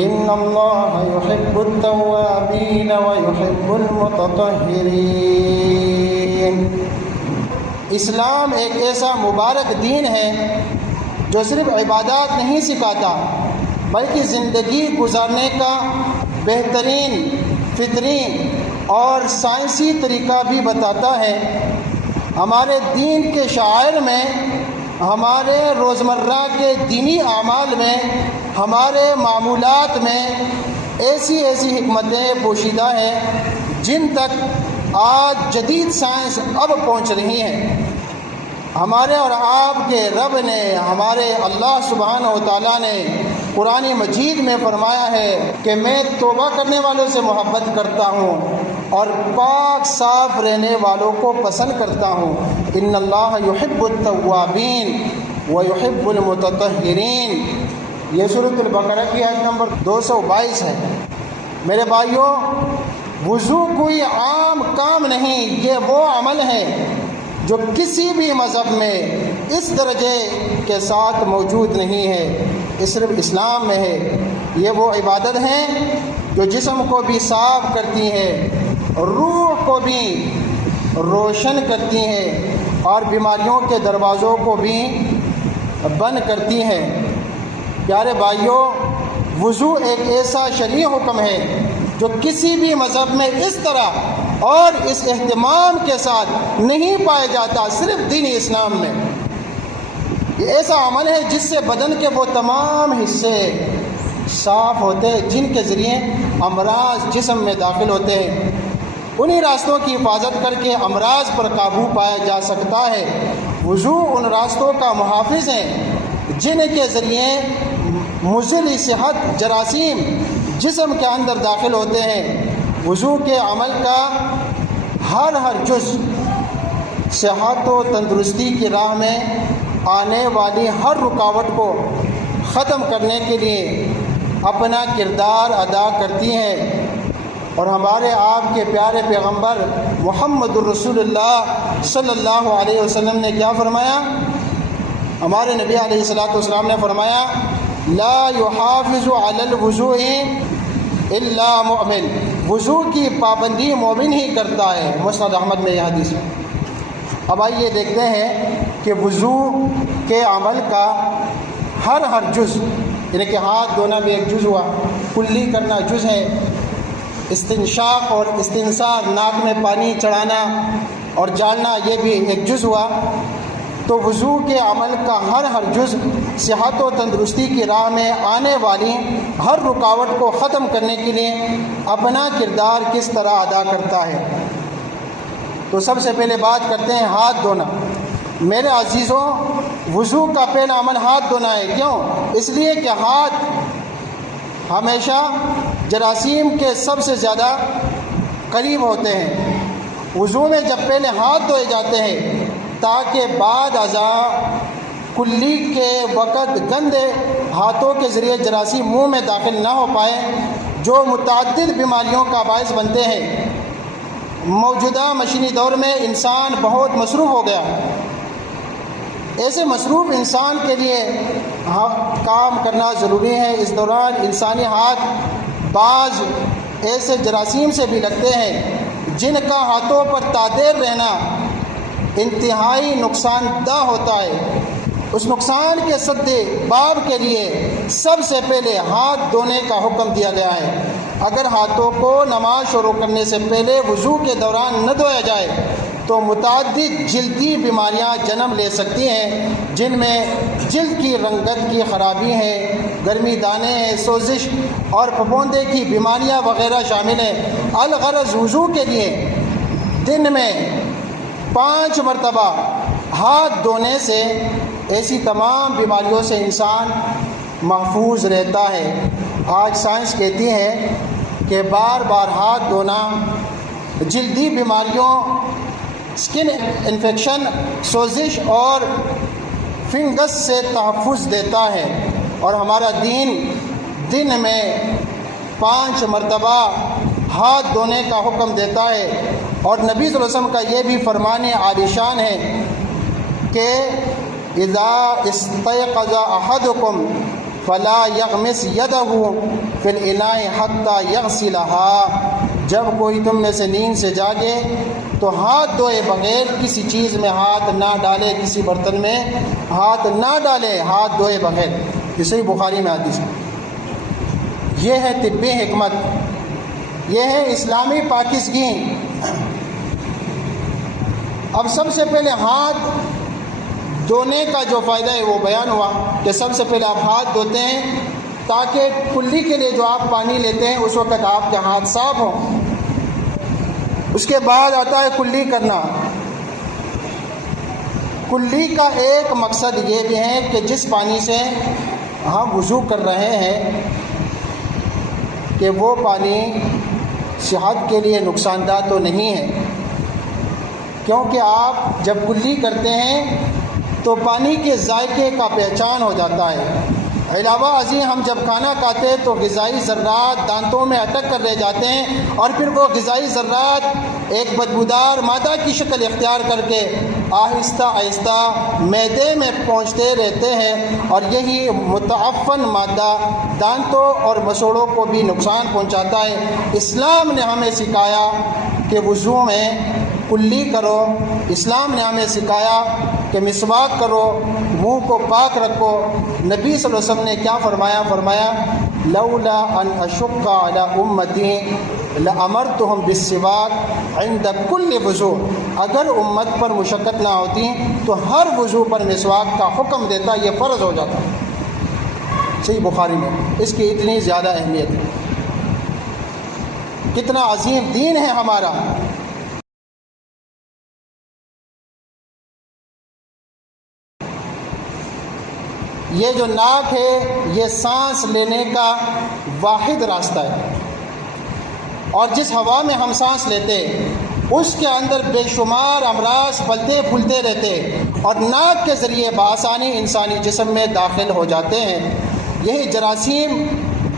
ان اللہ یحب التوابین ویحب المتطہرین۔ اسلام ایک ایسا مبارک دین ہے جو صرف عبادات نہیں سکھاتا بلکہ زندگی گزارنے کا بہترین فطری اور سائنسی طریقہ بھی بتاتا ہے۔ ہمارے دین کے شعائر میں، ہمارے روزمرہ کے دینی اعمال میں، ہمارے معمولات میں ایسی حکمتیں پوشیدہ ہیں جن تک آج جدید سائنس اب پہنچ رہی ہیں۔ ہمارے اور آپ کے رب نے، ہمارے اللہ سبحانہ و تعالیٰ نے قرآن مجید میں فرمایا ہے کہ میں توبہ کرنے والوں سے محبت کرتا ہوں اور پاک صاف رہنے والوں کو پسند کرتا ہوں۔ ان اللہ یحب التوابین ویحب المتطہرین، یہ سورۃ البقرہ کی آیت نمبر 222 ہے۔ میرے بھائیوں، وضو کوئی عام کام نہیں، یہ وہ عمل ہے جو کسی بھی مذہب میں اس درجے کے ساتھ موجود نہیں ہے، یہ صرف اسلام میں ہے۔ یہ وہ عبادت ہیں جو جسم کو بھی صاف کرتی ہیں، روح کو بھی روشن کرتی ہیں اور بیماریوں کے دروازوں کو بھی بند کرتی ہیں۔ پیارے بھائیوں، وضو ایک ایسا شرعی حکم ہے جو کسی بھی مذہب میں اس طرح اور اس اہتمام کے ساتھ نہیں پایا جاتا، صرف دین اسلام میں۔ یہ ایسا عمل ہے جس سے بدن کے وہ تمام حصے صاف ہوتے ہیں جن کے ذریعے امراض جسم میں داخل ہوتے ہیں۔ انہی راستوں کی حفاظت کر کے امراض پر قابو پایا جا سکتا ہے۔ وضو ان راستوں کا محافظ ہے جن کے ذریعے مضر صحت جراثیم جسم کے اندر داخل ہوتے ہیں۔ وضو کے عمل کا ہر جز صحت و تندرستی کی راہ میں آنے والی ہر رکاوٹ کو ختم کرنے کے لیے اپنا کردار ادا کرتی ہیں۔ اور ہمارے آپ کے پیارے پیغمبر محمد الرسول اللہ صلی اللہ علیہ وسلم نے کیا فرمایا؟ ہمارے نبی علیہ الصلوۃ والسلام نے فرمایا، لا یحافظ علی الوضوء الا مؤمن، وضو کی پابندی مومن ہی کرتا ہے۔ مسند احمد میں یہ حدیث۔ اب آئیے دیکھتے ہیں کہ وضو کے عمل کا ہر جز، یعنی کہ ہاتھ دھونا بھی ایک جز ہوا، کلی کرنا جز ہے، استنشاق اور استنثار ناک میں پانی چڑھانا اور جالنا یہ بھی ایک جز ہوا۔ تو وضو کے عمل کا ہر جز صحت و تندرستی کی راہ میں آنے والی ہر رکاوٹ کو ختم کرنے کے لیے اپنا کردار کس طرح ادا کرتا ہے۔ تو سب سے پہلے بات کرتے ہیں ہاتھ دھونا۔ میرے عزیزوں، وضو کا پہلا عمل ہاتھ دھونا ہے۔ کیوں؟ اس لیے کہ ہاتھ ہمیشہ جراثیم کے سب سے زیادہ قریب ہوتے ہیں۔ وضو میں جب پہلے ہاتھ دھوئے جاتے ہیں تاکہ بعد ازاں کلی کے وقت گندے ہاتھوں کے ذریعے جراثیم منہ میں داخل نہ ہو پائے جو متعدد بیماریوں کا باعث بنتے ہیں۔ موجودہ مشینی دور میں انسان بہت مصروف ہو گیا۔ ایسے مصروف انسان کے لیے کام کرنا ضروری ہے۔ اس دوران انسانی ہاتھ بعض ایسے جراثیم سے بھی لگتے ہیں جن کا ہاتھوں پر تادیر رہنا انتہائی نقصان دہ ہوتا ہے۔ اس نقصان کے سد باب کے لیے سب سے پہلے ہاتھ دھونے کا حکم دیا گیا ہے۔ اگر ہاتھوں کو نماز شروع کرنے سے پہلے وضو کے دوران نہ دھویا جائے تو متعدد جلدی بیماریاں جنم لے سکتی ہیں، جن میں جلد کی رنگت کی خرابی ہے، گرمی دانے ہیں، سوزش اور پھپھوندے کی بیماریاں وغیرہ شامل ہیں۔ الغرض وضو کے لیے دن میں 5 مرتبہ ہاتھ دھونے سے ایسی تمام بیماریوں سے انسان محفوظ رہتا ہے۔ آج سائنس کہتی ہے کہ بار بار ہاتھ دھونا جلدی بیماریوں، اسکن انفیکشن، سوزش اور فنگس سے تحفظ دیتا ہے، اور ہمارا دن میں 5 مرتبہ ہاتھ دھونے کا حکم دیتا ہے۔ اور نبی صلی اللہ علیہ وسلم کا یہ بھی فرمان عالی شان ہے کہ اذا استيقظ احدكم فلا یغمس یدہ فی الاناء حتی یغسلها، جب کوئی تم میں سے نیند سے جاگے تو ہاتھ دھوئے بغیر کسی چیز میں ہاتھ نہ ڈالے، کسی برتن میں ہاتھ نہ ڈالے، ہاتھ دھوئے بغیر۔ یہ صحیح بخاری میں حدیث ہے۔ یہ ہے طبی حکمت، یہ ہے اسلامی پاکیزگی۔ اب سب سے پہلے ہاتھ دھونے کا جو فائدہ ہے وہ بیان ہوا کہ سب سے پہلے آپ ہاتھ دھوتے ہیں تاکہ کلی کے لیے جو آپ پانی لیتے ہیں اس وقت آپ کے ہاتھ صاف ہوں۔ اس کے بعد آتا ہے کلی کرنا۔ کلی کا ایک مقصد یہ بھی ہے کہ جس پانی سے ہم وضو کر رہے ہیں کہ وہ پانی صحت کے لیے نقصان دہ تو نہیں ہے، کیونکہ آپ جب کلی کرتے ہیں تو پانی کے ذائقے کا پہچان ہو جاتا ہے۔ علاوہ ازیں ہم جب کھانا کھاتے ہیں تو غذائی ذرات دانتوں میں اٹک کر رہ جاتے ہیں اور پھر وہ غذائی ذرات ایک بدبودار مادہ کی شکل اختیار کر کے آہستہ آہستہ معدے میں پہنچتے رہتے ہیں، اور یہی متعفن مادہ دانتوں اور مسوڑوں کو بھی نقصان پہنچاتا ہے۔ اسلام نے ہمیں سکھایا کہ وضو میں کلی کرو، اسلام نے ہمیں سکھایا کہ مسواک کرو، منہ کو پاک رکھو۔ نبی صلی اللہ علیہ وسلم نے کیا فرمایا؟ فرمایا لولا ان اشق علی امتی لامرتهم بالسواک عند کل وضو، اگر امت پر مشقت نہ ہوتی تو ہر وضو پر مسواک کا حکم دیتا، یہ فرض ہو جاتا۔ صحیح بخاری میں اس کی اتنی زیادہ اہمیت ہے۔ کتنا عظیم دین ہے ہمارا۔ یہ جو ناک ہے یہ سانس لینے کا واحد راستہ ہے، اور جس ہوا میں ہم سانس لیتے اس کے اندر بے شمار امراض پلتے پھولتے رہتے اور ناک کے ذریعے بآسانی انسانی جسم میں داخل ہو جاتے ہیں۔ یہی جراثیم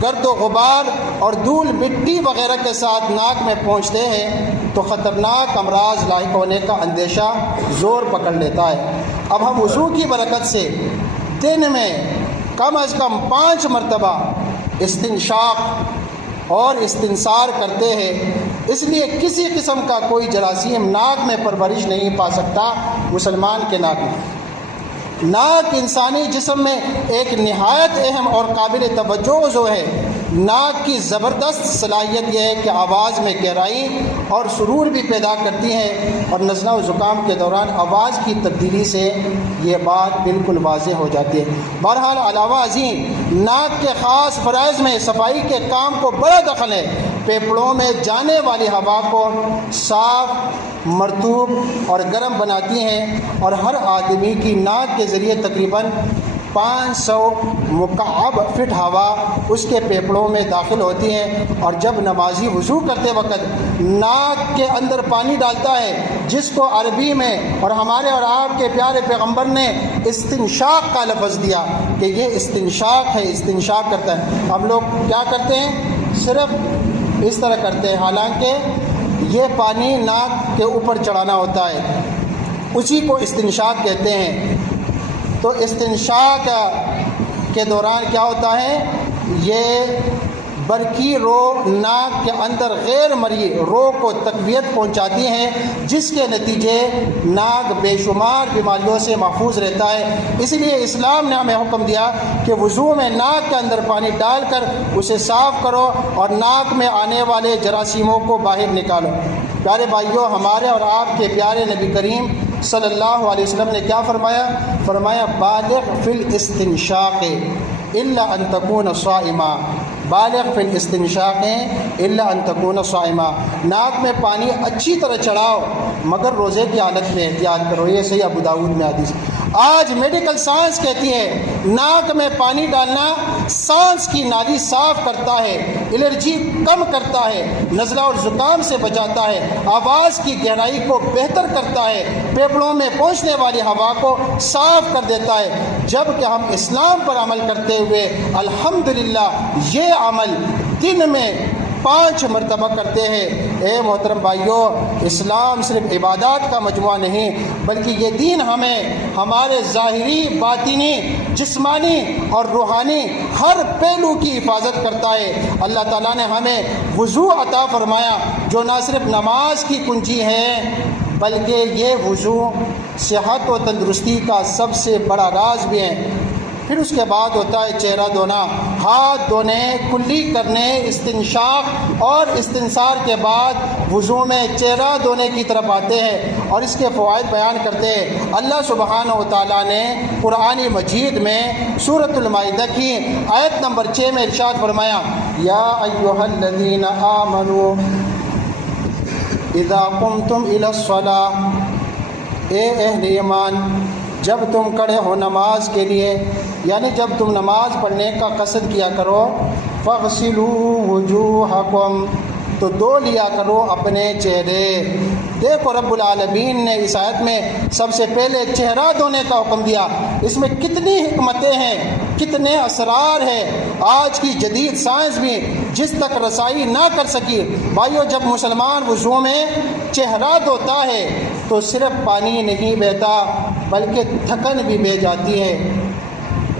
گرد و غبار اور دھول مٹی وغیرہ کے ساتھ ناک میں پہنچتے ہیں تو خطرناک امراض لاحق ہونے کا اندیشہ زور پکڑ لیتا ہے۔ اب ہم وضو کی برکت سے دن میں کم از کم 5 مرتبہ استنشاق اور استنثار کرتے ہیں، اس لیے کسی قسم کا کوئی جراثیم ناک میں پرورش نہیں پا سکتا مسلمان کے ناک میں۔ ناک انسانی جسم میں ایک نہایت اہم اور قابل توجہ عضو ہے۔ ناک کی زبردست صلاحیت یہ ہے کہ آواز میں گہرائی اور سرور بھی پیدا کرتی ہے، اور نزلہ و زکام کے دوران آواز کی تبدیلی سے یہ بات بالکل واضح ہو جاتی ہے۔ بہرحال علاوہ ازیں ناک کے خاص فرائض میں صفائی کے کام کو بڑا دخل ہے۔ پھیپھڑوں میں جانے والی ہوا کو صاف، مرطوب اور گرم بناتی ہیں، اور ہر آدمی کی ناک کے ذریعے تقریباً 500 مکعب فٹ ہوا اس کے پھیپھڑوں میں داخل ہوتی ہے، اور جب نمازی وضو کرتے وقت ناک کے اندر پانی ڈالتا ہے، جس کو عربی میں اور ہمارے اور آپ کے پیارے پیغمبر نے استنشاق کا لفظ دیا کہ یہ استنشاق ہے، استنشاق کرتا ہے۔ ہم لوگ کیا کرتے ہیں؟ صرف اس طرح کرتے ہیں، حالانکہ یہ پانی ناک کے اوپر چڑھانا ہوتا ہے، اسی کو استنشاق کہتے ہیں۔ تو استنشاق کے دوران کیا ہوتا ہے؟ یہ برقی رو ناک کے اندر غیر مرئی رو کو تقویت پہنچاتی ہیں، جس کے نتیجے ناک بے شمار بیماریوں سے محفوظ رہتا ہے۔ اس لیے اسلام نے ہمیں حکم دیا کہ وضو میں ناک کے اندر پانی ڈال کر اسے صاف کرو اور ناک میں آنے والے جراثیموں کو باہر نکالو۔ پیارے بھائیوں، ہمارے اور آپ کے پیارے نبی کریم صلی اللہ علیہ وسلم نے کیا فرمایا؟ فرمایا بالغ فی الاستنشاق الا ان تکون صائما، بالغ فی الاستنشاق الا ان تکون صائما، ناک میں پانی اچھی طرح چڑھاؤ مگر روزے کی حالت میں احتیاط کرو۔ یہ صحیح ابو داؤد میں حدیث۔ آج میڈیکل سائنس کہتی ہے ناک میں پانی ڈالنا سانس کی نالی صاف کرتا ہے، الرجی کم کرتا ہے، نزلہ اور زکام سے بچاتا ہے، آواز کی گہرائی کو بہتر کرتا ہے، پھیپھڑوں میں پہنچنے والی ہوا کو صاف کر دیتا ہے، جبکہ ہم اسلام پر عمل کرتے ہوئے الحمدللہ یہ عمل دن میں 5 مرتبہ کرتے ہیں۔ اے محترم بھائیوں، اسلام صرف عبادات کا مجموعہ نہیں بلکہ یہ دین ہمیں ہمارے ظاہری، باطنی، جسمانی اور روحانی ہر پہلو کی حفاظت کرتا ہے۔ اللہ تعالیٰ نے ہمیں وضو عطا فرمایا جو نہ صرف نماز کی کنجی ہے بلکہ یہ وضو صحت و تندرستی کا سب سے بڑا راز بھی ہے۔ پھر اس کے بعد ہوتا ہے چہرہ دھونا، ہاتھ دھونے، کلی کرنے، استنشاق اور استنثار کے بعد وضو میں چہرہ دھونے کی طرف آتے ہیں اور اس کے فوائد بیان کرتے ہیں۔ اللہ سبحانہ و تعالیٰ نے قرآن مجید میں سورۃ المائدہ کی آیت نمبر 6 میں ارشاد فرمایا، یا ایھا الذین آمنوا اذا قمتم الی الصلاۃ، اے اہل ایمان جب تم کھڑے ہو نماز کے لیے، یعنی جب تم نماز پڑھنے کا قصد کیا کرو، فاغسلوا وجوہکم، تو دھو لیا کرو اپنے چہرے۔ دیکھو رب العالمین نے اس آیت میں سب سے پہلے چہرہ دھونے کا حکم دیا۔ اس میں کتنی حکمتیں ہیں، کتنے اسرار ہیں، آج کی جدید سائنس بھی جس تک رسائی نہ کر سکی۔ بھائیو، جب مسلمان وضو میں چہرہ دھوتا ہے تو صرف پانی نہیں بہتا بلکہ تھکن بھی بہہ جاتی ہے،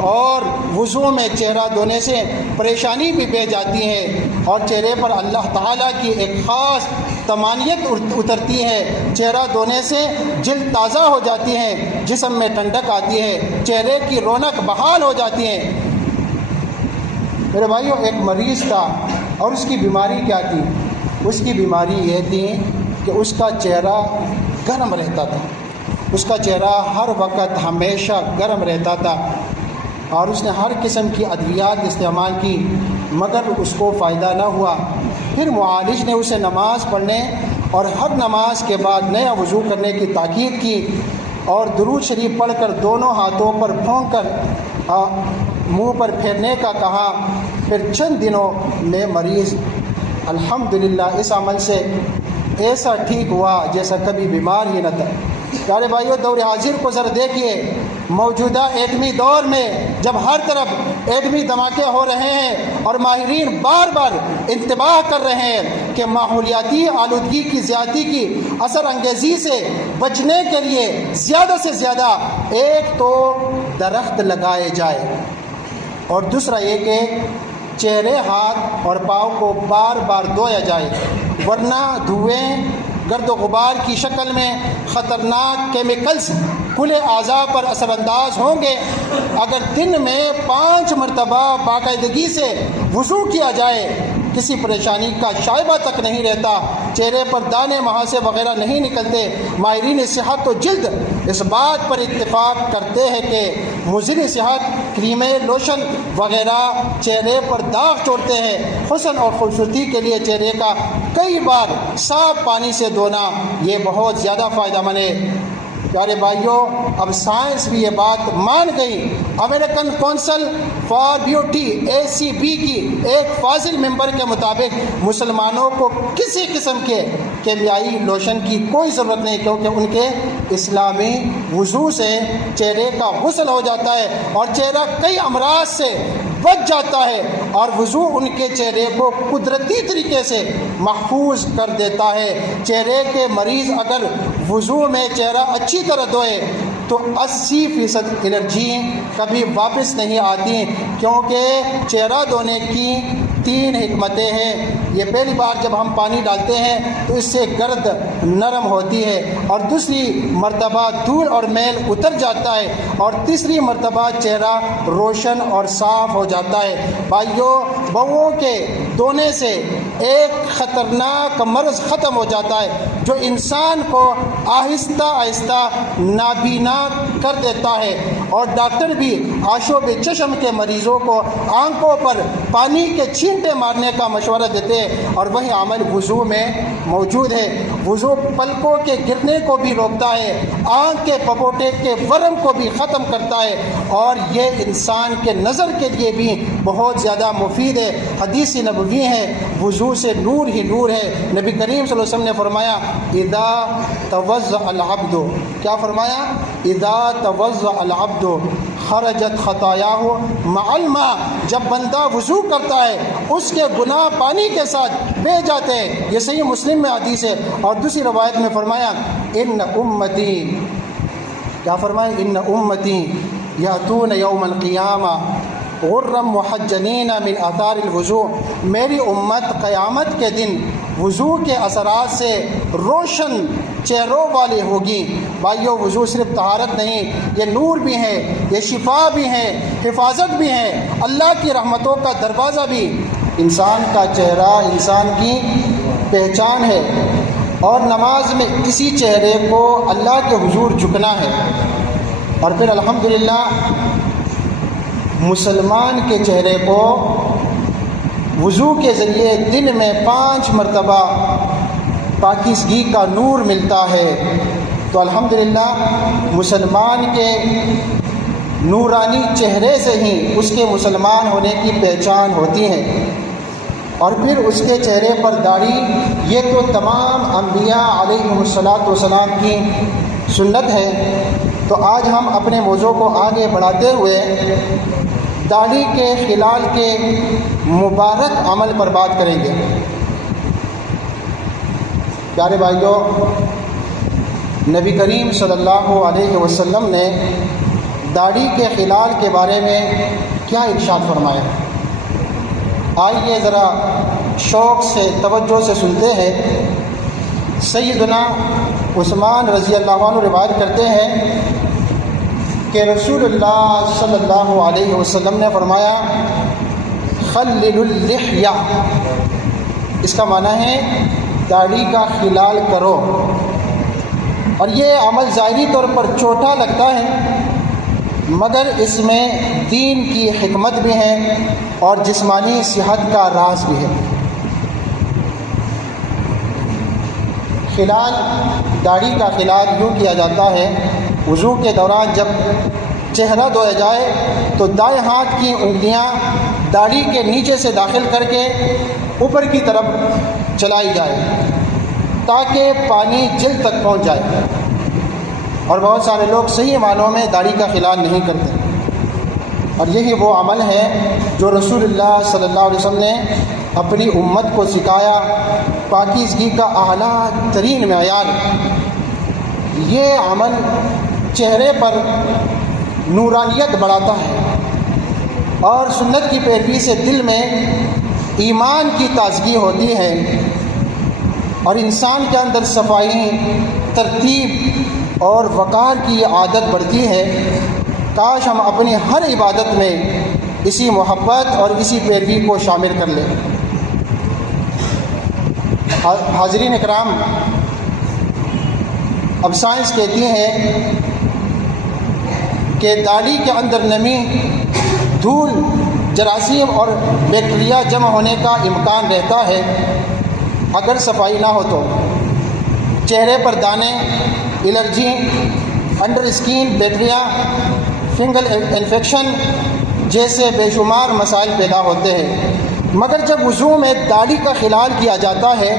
اور وضو میں چہرہ دھونے سے پریشانی بھی بہہ جاتی ہے، اور چہرے پر اللہ تعالیٰ کی ایک خاص طمانینت اترتی ہے۔ چہرہ دھونے سے جلد تازہ ہو جاتی ہے، جسم میں ٹھنڈک آتی ہے، چہرے کی رونق بحال ہو جاتی ہے۔ میرے بھائیوں، ایک مریض تھا اور اس کی بیماری کیا تھی؟ اس کی بیماری یہ تھی کہ اس کا چہرہ گرم رہتا تھا، اس کا چہرہ ہر وقت ہمیشہ گرم رہتا تھا، اور اس نے ہر قسم کی ادویات استعمال کی مگر اس کو فائدہ نہ ہوا۔ پھر معالج نے اسے نماز پڑھنے اور ہر نماز کے بعد نیا وضو کرنے کی تاکید کی اور درود شریف پڑھ کر دونوں ہاتھوں پر پھونک کر منہ پر پھیرنے کا کہا۔ پھر چند دنوں میں مریض الحمدللہ اس عمل سے ایسا ٹھیک ہوا جیسا کبھی بیمار ہی نہ تھا۔ پیارے بھائیو، دور حاضر کو ذرا دیکھیے، موجودہ ایٹمی دور میں جب ہر طرف ایٹمی دھماکے ہو رہے ہیں اور ماہرین بار بار انتباہ کر رہے ہیں کہ ماحولیاتی آلودگی کی زیادتی کی اثر انگیزی سے بچنے کے لیے زیادہ سے زیادہ ایک تو درخت لگائے جائے، اور دوسرا یہ کہ چہرے، ہاتھ اور پاؤں کو بار بار دھویا جائے، ورنہ دھوئیں گرد و غبار کی شکل میں خطرناک کیمیکلز کھلے اعضاء پر اثر انداز ہوں گے۔ اگر دن میں 5 مرتبہ باقاعدگی سے وضو کیا جائے، کسی پریشانی کا شائبہ تک نہیں رہتا، چہرے پر دانے مہاسے وغیرہ نہیں نکلتے۔ ماہرین صحت و جلد اس بات پر اتفاق کرتے ہیں کہ مضر صحت کریمیں، لوشن وغیرہ چہرے پر داغ چھوڑتے ہیں۔ حسن اور خوبصورتی کے لیے چہرے کا کئی بار صاف پانی سے دھونا یہ بہت زیادہ فائدہ مند ہے۔ پیارے بھائیوں، اب سائنس بھی یہ بات مان گئی۔ American council for beauty ACB کی ایک فاضل ممبر کے مطابق مسلمانوں کو کسی قسم کے کیمیائی لوشن کی کوئی ضرورت نہیں، کیونکہ ان کے اسلامی وضو سے چہرے کا غسل ہو جاتا ہے اور چہرہ کئی امراض سے بچ جاتا ہے، اور وضو ان کے چہرے کو قدرتی طریقے سے محفوظ کر دیتا ہے۔ چہرے کے مریض اگر وضو میں چہرہ اچھی طرح دھوئے تو 80% الرجی کبھی واپس نہیں آتی، کیونکہ چہرہ دھونے کی 3 حکمتیں ہیں۔ یہ پہلی بار جب ہم پانی ڈالتے ہیں تو اس سے گرد نرم ہوتی ہے، اور دوسری مرتبہ دھول اور میل اتر جاتا ہے، اور تیسری مرتبہ چہرہ روشن اور صاف ہو جاتا ہے۔ بھائیوں، بہوؤں کے دھونے سے ایک خطرناک مرض ختم ہو جاتا ہے جو انسان کو آہستہ آہستہ نابینا کر دیتا ہے، اور ڈاکٹر بھی آشوب چشم کے مریضوں کو آنکھوں پر پانی کے چھینٹے مارنے کا مشورہ دیتے ہیں، اور وہی عمل وضو میں موجود ہے۔ وضو پلکوں کے گرنے کو بھی روکتا ہے، آنکھ کے پپوٹے کے ورم کو بھی ختم کرتا ہے، اور یہ انسان کے نظر کے لیے بھی بہت زیادہ مفید ہے۔ حدیث نبوی ہے، وضو سے نور ہی نور ہے۔ نبی کریم صلی اللہ علیہ وسلم نے فرمایا، اذا توضأ العبد، کیا فرمایا؟ اذا توضأ العبد خرجت خطایاہ مع الماء، جب بندہ وضو کرتا ہے اس کے گناہ پانی کے ساتھ بہہ جاتے ہیں۔ یہ صحیح مسلم میں حدیث ہے۔ اور دوسری روایت میں فرمایا ان امتی، کیا فرمائے؟ ان امتی یاتون یوم القیامہ غرم محجنین من آثار الوضوء، میری امت قیامت کے دن وضو کے اثرات سے روشن چہروں والی ہوگی۔ بھائیو، وضو صرف طہارت نہیں، یہ نور بھی ہے، یہ شفا بھی ہے، حفاظت بھی ہے، اللہ کی رحمتوں کا دروازہ بھی۔ انسان کا چہرہ انسان کی پہچان ہے، اور نماز میں اسی چہرے کو اللہ کے حضور جھکنا ہے۔ اور پھر الحمدللہ مسلمان کے چہرے کو وضو کے ذریعے دن میں 5 مرتبہ پاکیزگی کا نور ملتا ہے۔ تو الحمدللہ مسلمان کے نورانی چہرے سے ہی اس کے مسلمان ہونے کی پہچان ہوتی ہے۔ اور پھر اس کے چہرے پر داڑھی، یہ تو تمام انبیاء علیہم الصلاۃ کی سنت ہے۔ تو آج ہم اپنے موضوع کو آگے بڑھاتے ہوئے داڑھی کے خلال کے مبارک عمل پر بات کریں گے۔ پیارے بھائیوں، نبی کریم صلی اللہ علیہ وسلم نے داڑھی کے خلال کے بارے میں کیا ارشاد فرمایا؟ آئیے ذرا شوق سے توجہ سے سنتے ہیں۔ سیدنا عثمان رضی اللہ عنہ روایت کرتے ہیں کہ رسول اللہ صلی اللہ علیہ وسلم نے فرمایا خلل اللحیہ، اس کا معنی ہے داڑھی کا خلال کرو۔ اور یہ عمل ظاہری طور پر چھوٹا لگتا ہے، مگر اس میں دین کی حکمت بھی ہے اور جسمانی صحت کا راز بھی ہے۔ خلال، داڑھی کا خلال یوں کیا جاتا ہے، وضو کے دوران جب چہرہ دھویا جائے تو دائیں ہاتھ کی انگلیاں داڑھی کے نیچے سے داخل کر کے اوپر کی طرف چلائی جائے تاکہ پانی جلد تک پہنچ جائے۔ اور بہت سارے لوگ صحیح معنوں میں داڑھی کا خلال نہیں کرتے، اور یہی وہ عمل ہے جو رسول اللہ صلی اللہ علیہ وسلم نے اپنی امت کو سکھایا۔ پاکیزگی کا اعلیٰ ترین معیار یہ عمل چہرے پر نورانیت بڑھاتا ہے، اور سنت کی پیروی سے دل میں ایمان کی تازگی ہوتی ہے، اور انسان کے اندر صفائی، ترتیب اور وقار کی عادت بڑھتی ہے۔ کاش ہم اپنی ہر عبادت میں اسی محبت اور اسی پیروی کو شامل کر لیں۔ حاضرین اکرام، اب سائنس کہتی ہے کہ داڑھی کے اندر نمی، دھول، جراثیم اور بیکٹیریا جمع ہونے کا امکان رہتا ہے اگر صفائی نہ ہو تو۔ چہرے پر دانے، allergy, under scan bacteria, fungal infection جیسے بے شمار مسائل پیدا ہوتے ہیں۔ مگر جب وضو میں داڑھی کا خلال کیا جاتا ہے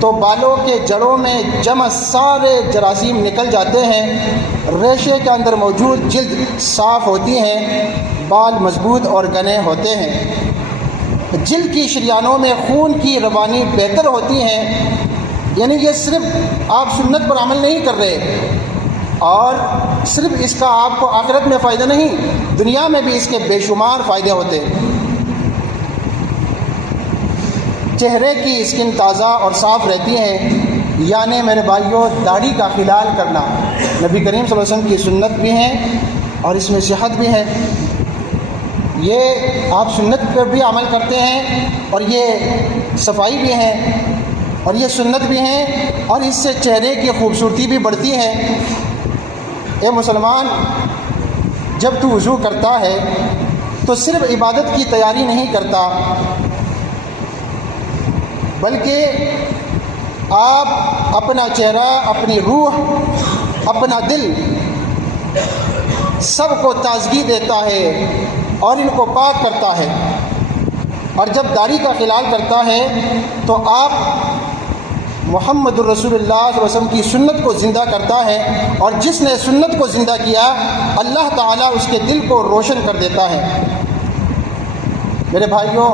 تو بالوں کے جڑوں میں جمع سارے جراثیم نکل جاتے ہیں، ریشے کے اندر موجود جلد صاف ہوتی ہے، بال مضبوط اور گھنے ہوتے ہیں، جلد کی شریانوں میں خون کی روانی بہتر ہوتی ہے۔ یعنی یہ صرف آپ سنت پر عمل نہیں کر رہے، اور صرف اس کا آپ کو آخرت میں فائدہ نہیں، دنیا میں بھی اس کے بے شمار فائدے ہوتے ہیں۔ چہرے کی اسکن تازہ اور صاف رہتی ہے، یعنی میرے بھائیوں داڑھی کا خلال کرنا نبی کریم صلی اللہ علیہ وسلم کی سنت بھی ہے اور اس میں صحت بھی ہے۔ یہ آپ سنت پر بھی عمل کرتے ہیں اور یہ صفائی بھی ہے اور یہ سنت بھی ہے، اور اس سے چہرے کی خوبصورتی بھی بڑھتی ہے۔ اے مسلمان، جب تو وضو کرتا ہے تو صرف عبادت کی تیاری نہیں کرتا، بلکہ آپ اپنا چہرہ، اپنی روح، اپنا دل سب کو تازگی دیتا ہے اور ان کو پاک کرتا ہے۔ اور جب داڑھی کا خلال کرتا ہے تو آپ محمد الرسول اللہ صلی اللہ علیہ وسلم کی سنت کو زندہ کرتا ہے، اور جس نے سنت کو زندہ کیا اللہ تعالیٰ اس کے دل کو روشن کر دیتا ہے۔ میرے بھائیوں،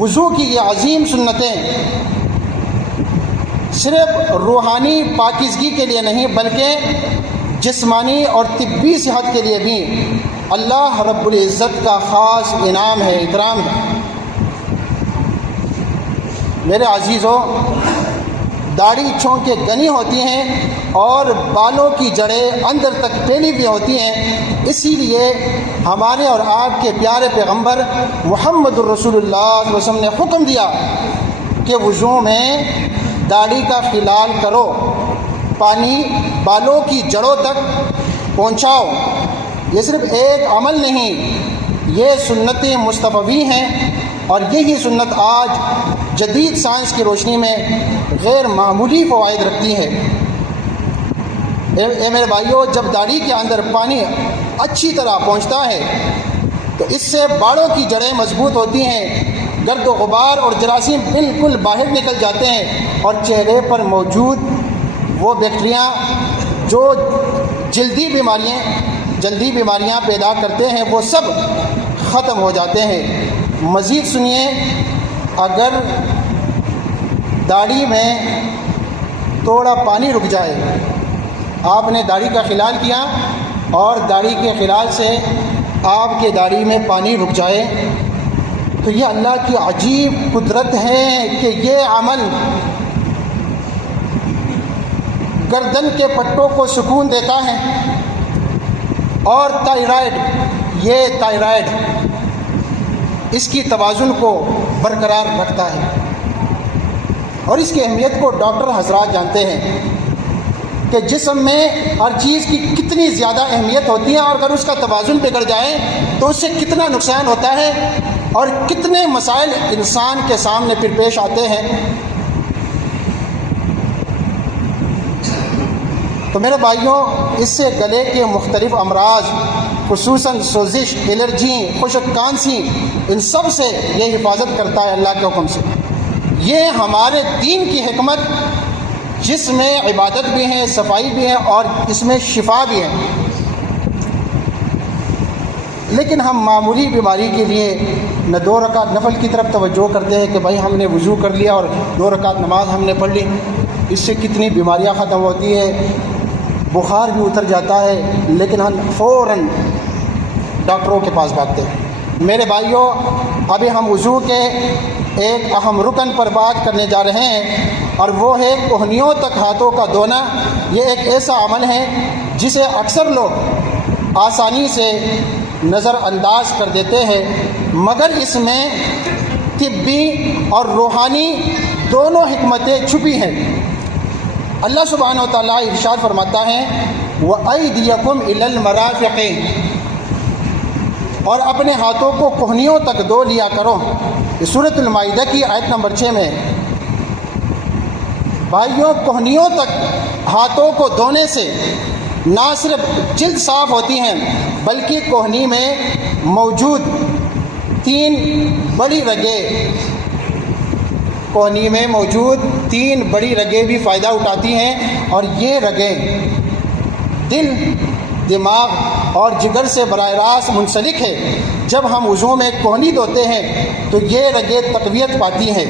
وضو کی یہ عظیم سنتیں صرف روحانی پاکیزگی کے لیے نہیں بلکہ جسمانی اور طبی صحت کے لیے بھی اللہ رب العزت کا خاص انعام ہے، اکرام ہے۔ میرے عزیزوں، داڑھی چونکہ گھنی ہوتی ہیں اور بالوں کی جڑیں اندر تک پھیلی ہوئی ہوتی ہیں، اسی لیے ہمارے اور آپ کے پیارے پیغمبر محمد الرسول اللہ صلی اللہ علیہ وسلم نے حکم دیا کہ وضو میں داڑھی کا خلال کرو، پانی بالوں کی جڑوں تک پہنچاؤ۔ یہ صرف ایک عمل نہیں، یہ سنت مصطفی ہیں، اور یہی سنت آج جدید سائنس کی روشنی میں غیر معمولی فوائد رکھتی ہے۔ اے میرے بھائیوں، جب داڑھی کے اندر پانی اچھی طرح پہنچتا ہے تو اس سے باڑوں کی جڑیں مضبوط ہوتی ہیں، گرد و غبار اور جراثیم بالکل باہر نکل جاتے ہیں، اور چہرے پر موجود وہ بیکٹیریا جو جلدی بیماریاں پیدا کرتے ہیں وہ سب ختم ہو جاتے ہیں۔ مزید سنیے، اگر داڑھی میں تھوڑا پانی رک جائے، آپ نے داڑھی کا خلال کیا اور داڑھی کے خلال سے آپ کے داڑھی میں پانی رک جائے، تو یہ اللہ کی عجیب قدرت ہے کہ یہ عمل گردن کے پٹوں کو سکون دیتا ہے، اور تائرائڈ اس کی توازن کو برقرار رکھتا ہے، اور اس کی اہمیت کو ڈاکٹر حضرات جانتے ہیں کہ جسم میں ہر چیز کی کتنی زیادہ اہمیت ہوتی ہے، اور اگر اس کا توازن بگڑ جائے تو اس سے کتنا نقصان ہوتا ہے اور کتنے مسائل انسان کے سامنے پھر پیش آتے ہیں۔ تو میرے بھائیوں، اس سے گلے کے مختلف امراض خصوصاً سوزش، الرجی، خشک کانسی، ان سب سے یہ حفاظت کرتا ہے اللہ کے حکم سے۔ یہ ہمارے دین کی حکمت، جس میں عبادت بھی ہے، صفائی بھی ہے، اور اس میں شفا بھی ہے۔ لیکن ہم معمولی بیماری کے لیے نہ 2 رکعت نفل کی طرف توجہ کرتے ہیں کہ بھائی ہم نے وضو کر لیا اور 2 رکعت نماز ہم نے پڑھ لی، اس سے کتنی بیماریاں ختم ہوتی ہے، بخار بھی اتر جاتا ہے، لیکن ہم فوراً ڈاکٹروں کے پاس بھاگتے ہیں۔ میرے بھائیوں، ابھی ہم وضو کے ایک اہم رکن پر بات کرنے جا رہے ہیں، اور وہ ہے کوہنیوں تک ہاتھوں کا دھونا۔ یہ ایک ایسا عمل ہے جسے اکثر لوگ آسانی سے نظر انداز کر دیتے ہیں، مگر اس میں طبی اور روحانی دونوں حکمتیں چھپی ہیں۔ اللہ سبحانہ و تعالیٰ ارشاد فرماتا ہے وَأَيْدِيَكُمْ إِلَى الْمَرَافِقِ، اور اپنے ہاتھوں کو کوہنیوں تک دھو لیا کرو۔ یہ سورۃ المائدہ کی آیت نمبر 6 میں۔ بھائیوں، کوہنیوں تک ہاتھوں کو دھونے سے نہ صرف جلد صاف ہوتی ہیں بلکہ کوہنی میں موجود 3 بڑی رگیں بھی فائدہ اٹھاتی ہیں، اور یہ رگیں دل، دماغ اور جگر سے براہ راست منسلک ہے۔ جب ہم وضو میں کوہنی دھوتے ہیں تو یہ رگیں تقویت پاتی ہیں۔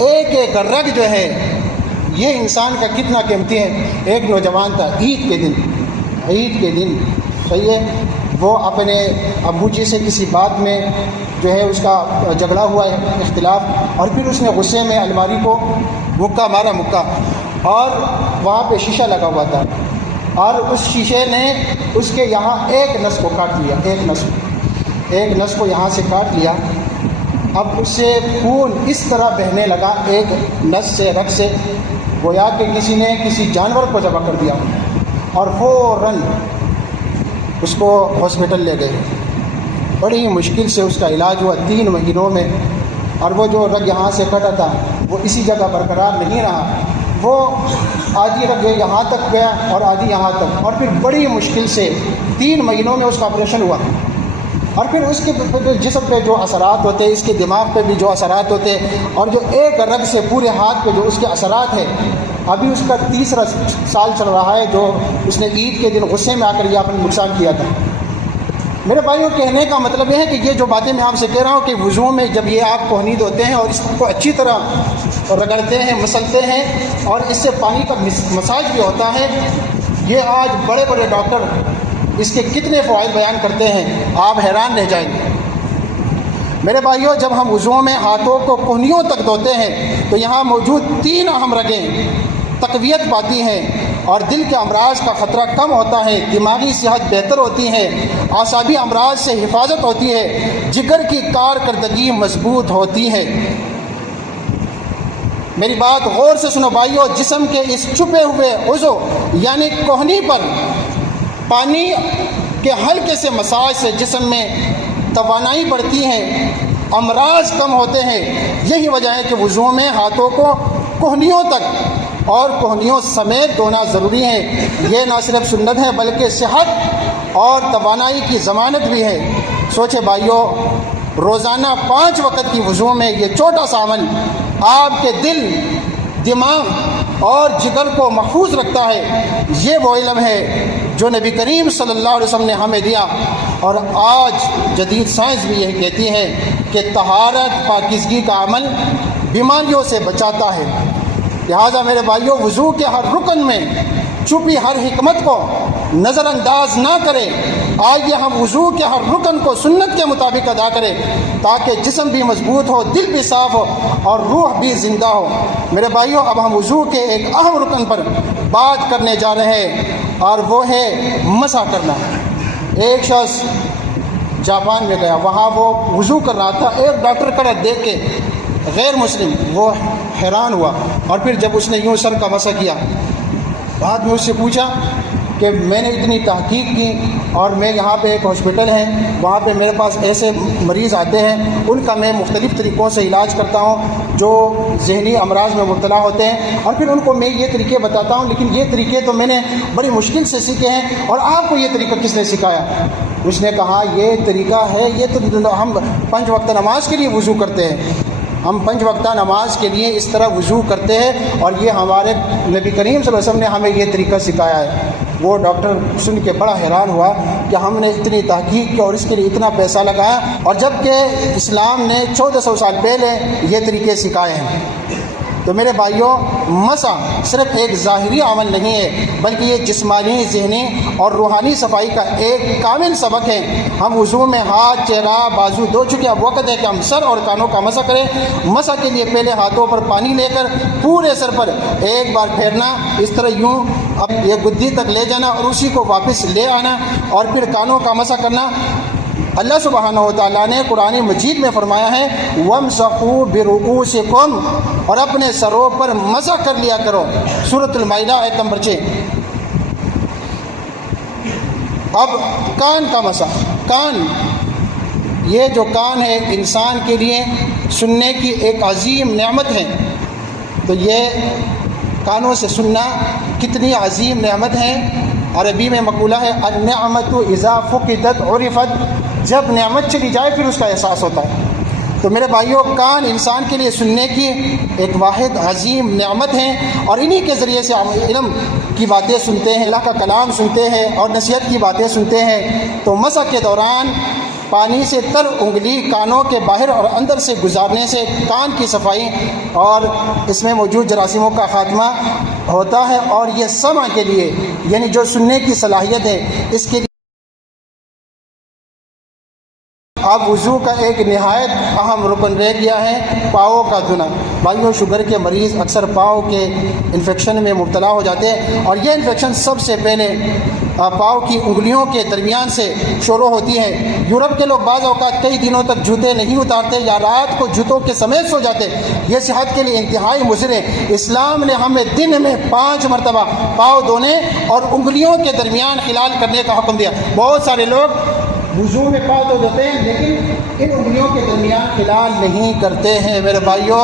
ایک ایک رگ جو ہے یہ انسان کا کتنا قیمتی ہے۔ ایک نوجوان تھا، عید کے دن صحیح ہے، وہ اپنے ابو جی سے کسی بات میں جو ہے اس کا جھگڑا ہوا ہے، اختلاف، اور پھر اس نے غصے میں الماری کو مکہ مارا، اور وہاں پہ شیشہ لگا ہوا تھا، اور اس شیشے نے اس کے یہاں ایک نس کو کاٹ لیا، ایک نس کو یہاں سے کاٹ لیا۔ اب اس سے خون اس طرح بہنے لگا ایک نس سے، رگ سے، گویا کہ کسی نے کسی جانور کو ذبح کر دیا، اور فوراً اس کو ہاسپٹل لے گئے۔ بڑی مشکل سے اس کا علاج ہوا 3 مہینوں میں، اور وہ جو رگ یہاں سے کٹا تھا وہ اسی جگہ برقرار نہیں رہا، وہ آدھی رگ یہاں تک گیا اور آدھی یہاں تک، اور پھر بڑی مشکل سے 3 مہینوں میں اس کا آپریشن ہوا۔ اور پھر اس کے جسم پہ جو اثرات ہوتے ہیں، اس کے دماغ پہ بھی جو اثرات ہوتے ہیں، اور جو ایک رگ سے پورے ہاتھ پہ جو اس کے اثرات ہیں، ابھی اس کا 3 سال چل رہا ہے، جو اس نے عید کے دن غصے میں آ کر یہ اپنا نقصان کیا تھا۔ میرے بھائیوں، کہنے کا مطلب یہ ہے کہ یہ جو باتیں میں آپ سے کہہ رہا ہوں کہ وضو میں جب یہ آپ کوہنی دھوتے ہیں اور اس کو اچھی طرح رگڑتے ہیں، مسلتے ہیں، اور اس سے پانی کا مساج بھی ہوتا ہے، یہ آج بڑے بڑے ڈاکٹر اس کے کتنے فوائد بیان کرتے ہیں، آپ حیران رہ جائیں گے۔ میرے بھائیوں، جب ہم وضو میں ہاتھوں کو کوہنیوں تک دھوتے ہیں تو یہاں موجود 3 اہم رگیں تقویت پاتی ہیں اور دل کے امراض کا خطرہ کم ہوتا ہے، دماغی صحت بہتر ہوتی ہے، اعصابی امراض سے حفاظت ہوتی ہے، جگر کی کارکردگی مضبوط ہوتی ہے۔ میری بات غور سے سنو بھائیو، جسم کے اس چھپے ہوئے عضو یعنی کوہنی پر پانی کے ہلکے سے مساج سے جسم میں توانائی بڑھتی ہے، امراض کم ہوتے ہیں۔ یہی وجہ ہے کہ وضو میں ہاتھوں کو کوہنیوں تک اور کوہنیوں سمیت دھونا ضروری ہے۔ یہ نہ صرف سنت ہے بلکہ صحت اور توانائی کی ضمانت بھی ہے۔ سوچے بھائیو، روزانہ 5 وقت کی وضو میں یہ چھوٹا سا عمل آپ کے دل، دماغ اور جگر کو محفوظ رکھتا ہے۔ یہ وہ علم ہے جو نبی کریم صلی اللہ علیہ وسلم نے ہمیں دیا، اور آج جدید سائنس بھی یہی کہتی ہے کہ طہارت، پاکیزگی کا عمل بیماریوں سے بچاتا ہے۔ لہٰذا میرے بھائیوں، وضو کے ہر رکن میں چھپی ہر حکمت کو نظر انداز نہ کریں۔ آئیے ہم وضو کے ہر رکن کو سنت کے مطابق ادا کریں تاکہ جسم بھی مضبوط ہو، دل بھی صاف ہو اور روح بھی زندہ ہو۔ میرے بھائیوں، اب ہم وضو کے ایک اہم رکن پر بات کرنے جا رہے ہیں، اور وہ ہے مسح کرنا۔ ایک شخص جاپان میں گیا، وہاں وہ وضو کر رہا تھا، ایک ڈاکٹر کا دیکھ کے غیر مسلم وہ حیران ہوا، اور پھر جب اس نے یوں سر کا مسح کیا، بعد میں اس سے پوچھا کہ میں نے اتنی تحقیق کی اور میں یہاں پہ ایک ہاسپٹل ہے، وہاں پہ میرے پاس ایسے مریض آتے ہیں، ان کا میں مختلف طریقوں سے علاج کرتا ہوں جو ذہنی امراض میں مبتلا ہوتے ہیں، اور پھر ان کو میں یہ طریقے بتاتا ہوں، لیکن یہ طریقے تو میں نے بڑی مشکل سے سیکھے ہیں، اور آپ کو یہ طریقہ کس نے سکھایا؟ اس نے کہا یہ طریقہ ہے، یہ تو ہم 5 وقت نماز کے لیے وضو کرتے ہیں، ہم 5 وقتہ نماز کے لیے اس طرح وضو کرتے ہیں، اور یہ ہمارے نبی کریم صلی اللہ علیہ وسلم نے ہمیں یہ طریقہ سکھایا ہے۔ وہ ڈاکٹر سن کے بڑا حیران ہوا کہ ہم نے اتنی تحقیق کی اور اس کے لیے اتنا پیسہ لگایا، اور جب کہ اسلام نے 1400 سال پہلے یہ طریقے سکھائے ہیں۔ تو میرے بھائیوں، مسح صرف ایک ظاہری عمل نہیں ہے بلکہ یہ جسمانی، ذہنی اور روحانی صفائی کا ایک کامل سبق ہے۔ ہم وضو میں ہاتھ، چہرہ، بازو دھو چکے، اب وقت ہے کہ ہم سر اور کانوں کا مسح کریں۔ مسح کے لیے پہلے ہاتھوں پر پانی لے کر پورے سر پر ایک بار پھیرنا، اس طرح یوں اب یہ گدی تک لے جانا اور اسی کو واپس لے آنا، اور پھر کانوں کا مسح کرنا۔ اللہ سبحانہ و تعالیٰ نے قرآن مجید میں فرمایا ہے وَامْسَحُوا بِرُؤُوسِكُمْ، اور اپنے سروں پر مسح کر لیا کرو، سورۃ المائدہ آیت نمبر 6۔ اب کان کا مسح، کان، یہ جو کان ہے انسان کے لیے سننے کی ایک عظیم نعمت ہے۔ تو یہ کانوں سے سننا کتنی عظیم نعمت ہے۔ عربی میں مقولہ ہے النعمت اذا فقدت عرفت، جب نعمت چلی جائے پھر اس کا احساس ہوتا ہے۔ تو میرے بھائیوں، کان انسان کے لیے سننے کی ایک واحد عظیم نعمت ہے، اور انہی کے ذریعے سے ہم علم کی باتیں سنتے ہیں، اللہ کا کلام سنتے ہیں اور نصیحت کی باتیں سنتے ہیں۔ تو مسح کے دوران پانی سے تر انگلی کانوں کے باہر اور اندر سے گزارنے سے کان کی صفائی اور اس میں موجود جراثیموں کا خاتمہ ہوتا ہے، اور یہ سمع کے لیے یعنی جو سننے کی صلاحیت ہے اس کے لیے اب وضو کا ایک نہایت اہم رکن رہ گیا ہے پاؤں کا دھونا۔ بھائیوں، شوگر کے مریض اکثر پاؤں کے انفیکشن میں مبتلا ہو جاتے ہیں، اور یہ انفیکشن سب سے پہلے پاؤں کی انگلیوں کے درمیان سے شروع ہوتی ہے۔ یورپ کے لوگ بعض اوقات کئی دنوں تک جوتے نہیں اتارتے یا رات کو جوتوں کے سمیت سو جاتے، یہ صحت کے لیے انتہائی مضر ہے۔ اسلام نے ہمیں دن میں 5 مرتبہ پاؤں دھونے اور انگلیوں کے درمیان خلال کرنے کا حکم دیا۔ بہت سارے لوگ وضو میں پاؤں تو دھوتے ہیں لیکن ان انگلیوں کے درمیان خلال نہیں کرتے ہیں۔ میرے بھائیوں،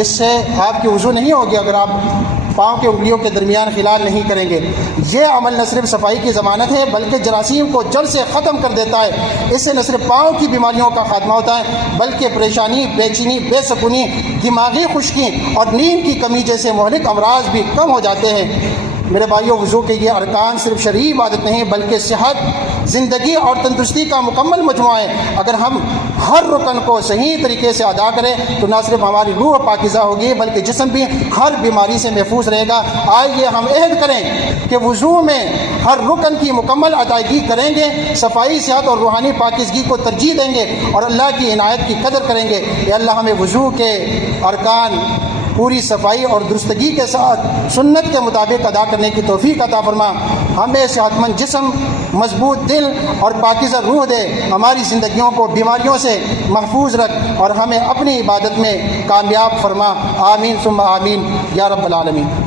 اس سے آپ کی وضو نہیں ہوگی اگر آپ پاؤں کے انگلیوں کے درمیان خلال نہیں کریں گے۔ یہ عمل نہ صرف صفائی کی ضمانت ہے بلکہ جراثیم کو جڑ سے ختم کر دیتا ہے۔ اس سے نہ صرف پاؤں کی بیماریوں کا خاتمہ ہوتا ہے بلکہ پریشانی، بے چینی، بے سکونی، دماغی خشکی اور نیند کی کمی جیسے مہلک امراض بھی کم ہو جاتے ہیں۔ میرے بھائیو، وضو کے یہ ارکان صرف شرعی عبادت نہیں بلکہ صحت، زندگی اور تندرستی کا مکمل مجموعہ ہے۔ اگر ہم ہر رکن کو صحیح طریقے سے ادا کریں تو نہ صرف ہماری روح پاکیزہ ہوگی بلکہ جسم بھی ہر بیماری سے محفوظ رہے گا۔ آئیے ہم عہد کریں کہ وضو میں ہر رکن کی مکمل ادائیگی کریں گے، صفائی، صحت اور روحانی پاکیزگی کو ترجیح دیں گے اور اللہ کی عنایت کی قدر کریں گے۔ یا اللہ ہمیں وضو کے ارکان پوری صفائی اور درستگی کے ساتھ سنت کے مطابق ادا کرنے کی توفیق عطا فرما۔ ہمیں صحت مند جسم، مضبوط دل اور پاکیزہ روح دے۔ ہماری زندگیوں کو بیماریوں سے محفوظ رکھ اور ہمیں اپنی عبادت میں کامیاب فرما۔ آمین ثم آمین یا رب العالمین۔